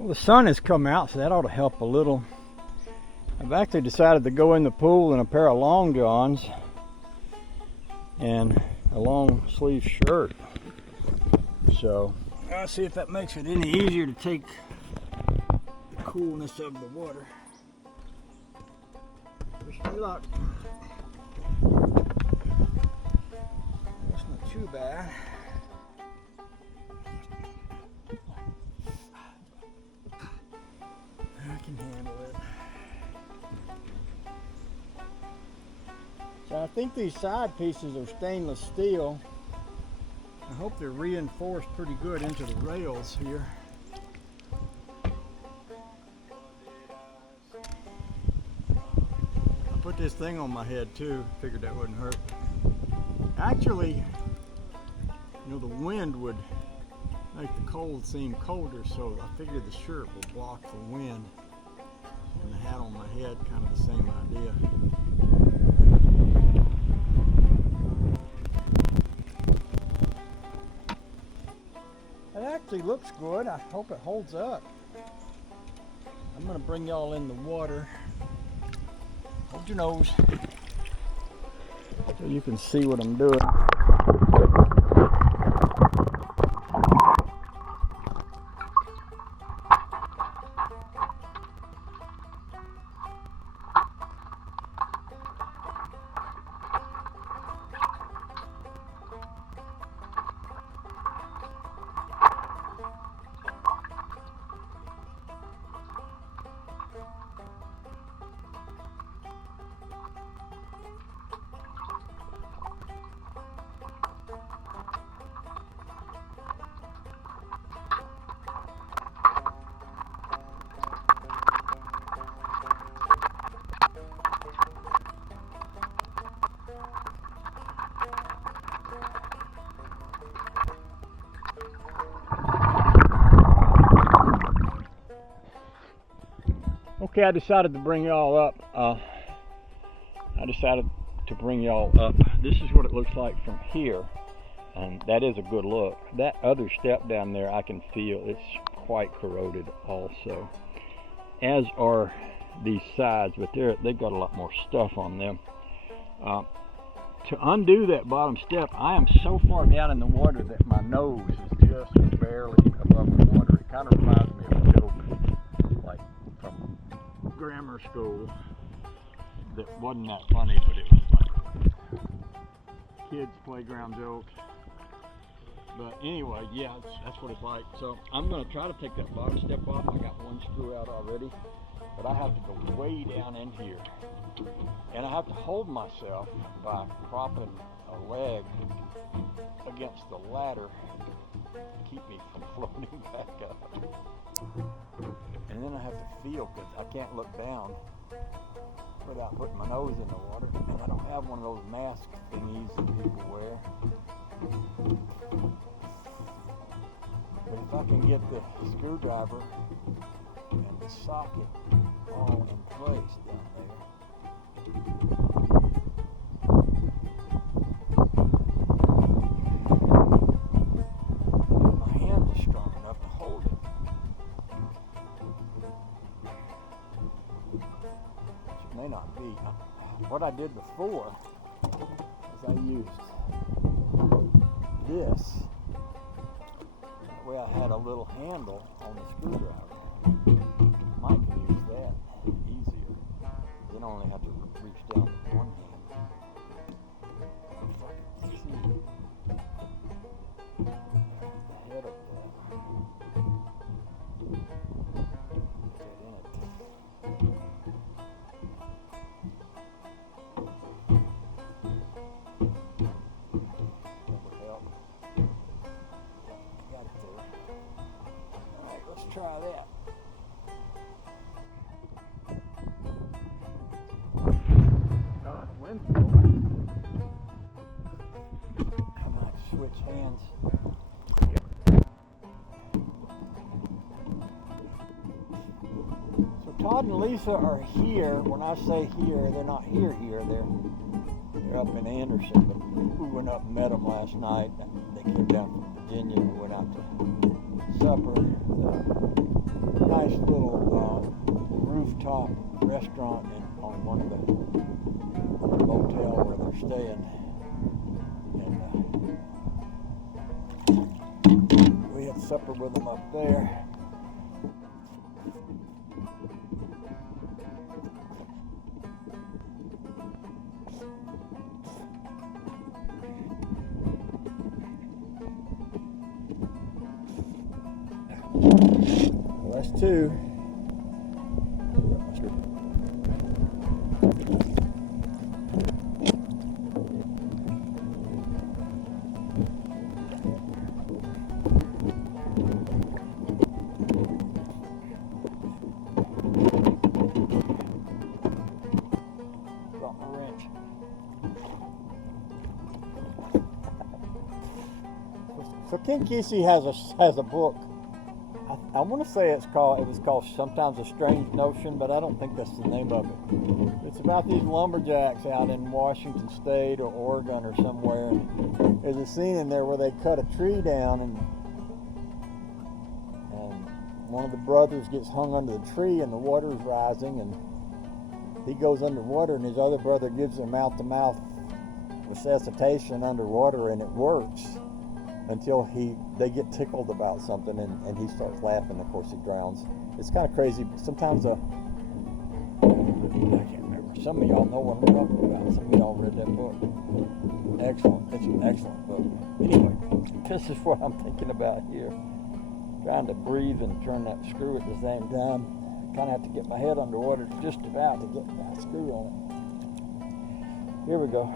Well, the sun has come out, so that ought to help a little. I've actually decided to go in the pool in a pair of long johns and a long sleeve shirt. So I'll see if that makes it any easier to take the coolness of the water. Wish me luck. That's not too bad. I can handle it. So I think these side pieces are stainless steel. I hope they're reinforced pretty good into the rails here. I put this thing on my head too, figured that wouldn't hurt. Actually, you know, the wind would make the cold seem colder, so I figured the shirt will block the wind. And the hat on my head, kind of the same idea. It actually looks good. I hope it holds up. I'm going to bring y'all in the water. Hold your nose so you can see what I'm doing. Okay, I decided to bring y'all up. This is what it looks like from here, and that is a good look. That other step down there, I can feel it's quite corroded also, as are these sides, but they've got a lot more stuff on them. To undo that bottom step, I am so far down in the water that my nose is just barely above the water. It kind of reminds me of a joke, like from grammar school, that wasn't that funny, but it was like kids' playground jokes. But anyway, yeah, that's what it's like. So I'm going to try to take that bottom step off. I got one screw out already, but I have to go way down in here, and I have to hold myself by propping a leg against the ladder to keep me from floating back up. And then I have to feel, because I can't look down without putting my nose in the water. And I don't have one of those mask thingies that people wear. But if I can get the screwdriver and the socket all in place down there, my hands are strong enough to hold it. May not be. What I did before is I used this. That way I had a little handle on the screwdriver. Might can use that easier. Then I only have to reach down with one hand. If I can see the head of that. Get in it. Try that. Oh, wind's blowing. I might switch hands. So Todd and Lisa are here. When I say here, they're not here. They're up in Anderson, but we went up and met them last night. They came down from Virginia and went out to supper. nice little rooftop restaurant on one of the motel where they're staying, and we had supper with them up there. Well, that's two. Drop my wrench. So Ken Kesey has a book. I want to say it was called Sometimes a Strange Notion, but I don't think that's the name of it. It's about these lumberjacks out in Washington State or Oregon or somewhere. And there's a scene in there where they cut a tree down, and one of the brothers gets hung under the tree, and the water is rising, and he goes underwater, and his other brother gives him mouth-to-mouth resuscitation underwater, and it works. Until they get tickled about something, and he starts laughing. Of course, he drowns. It's kind of crazy. Sometimes I can't remember. Some of y'all know what I'm talking about. Some of y'all read that book. Excellent. It's an excellent book. Anyway, this is what I'm thinking about here. Trying to breathe and turn that screw at the same time. Kind of have to get my head underwater just about to get that screw on it. Here we go.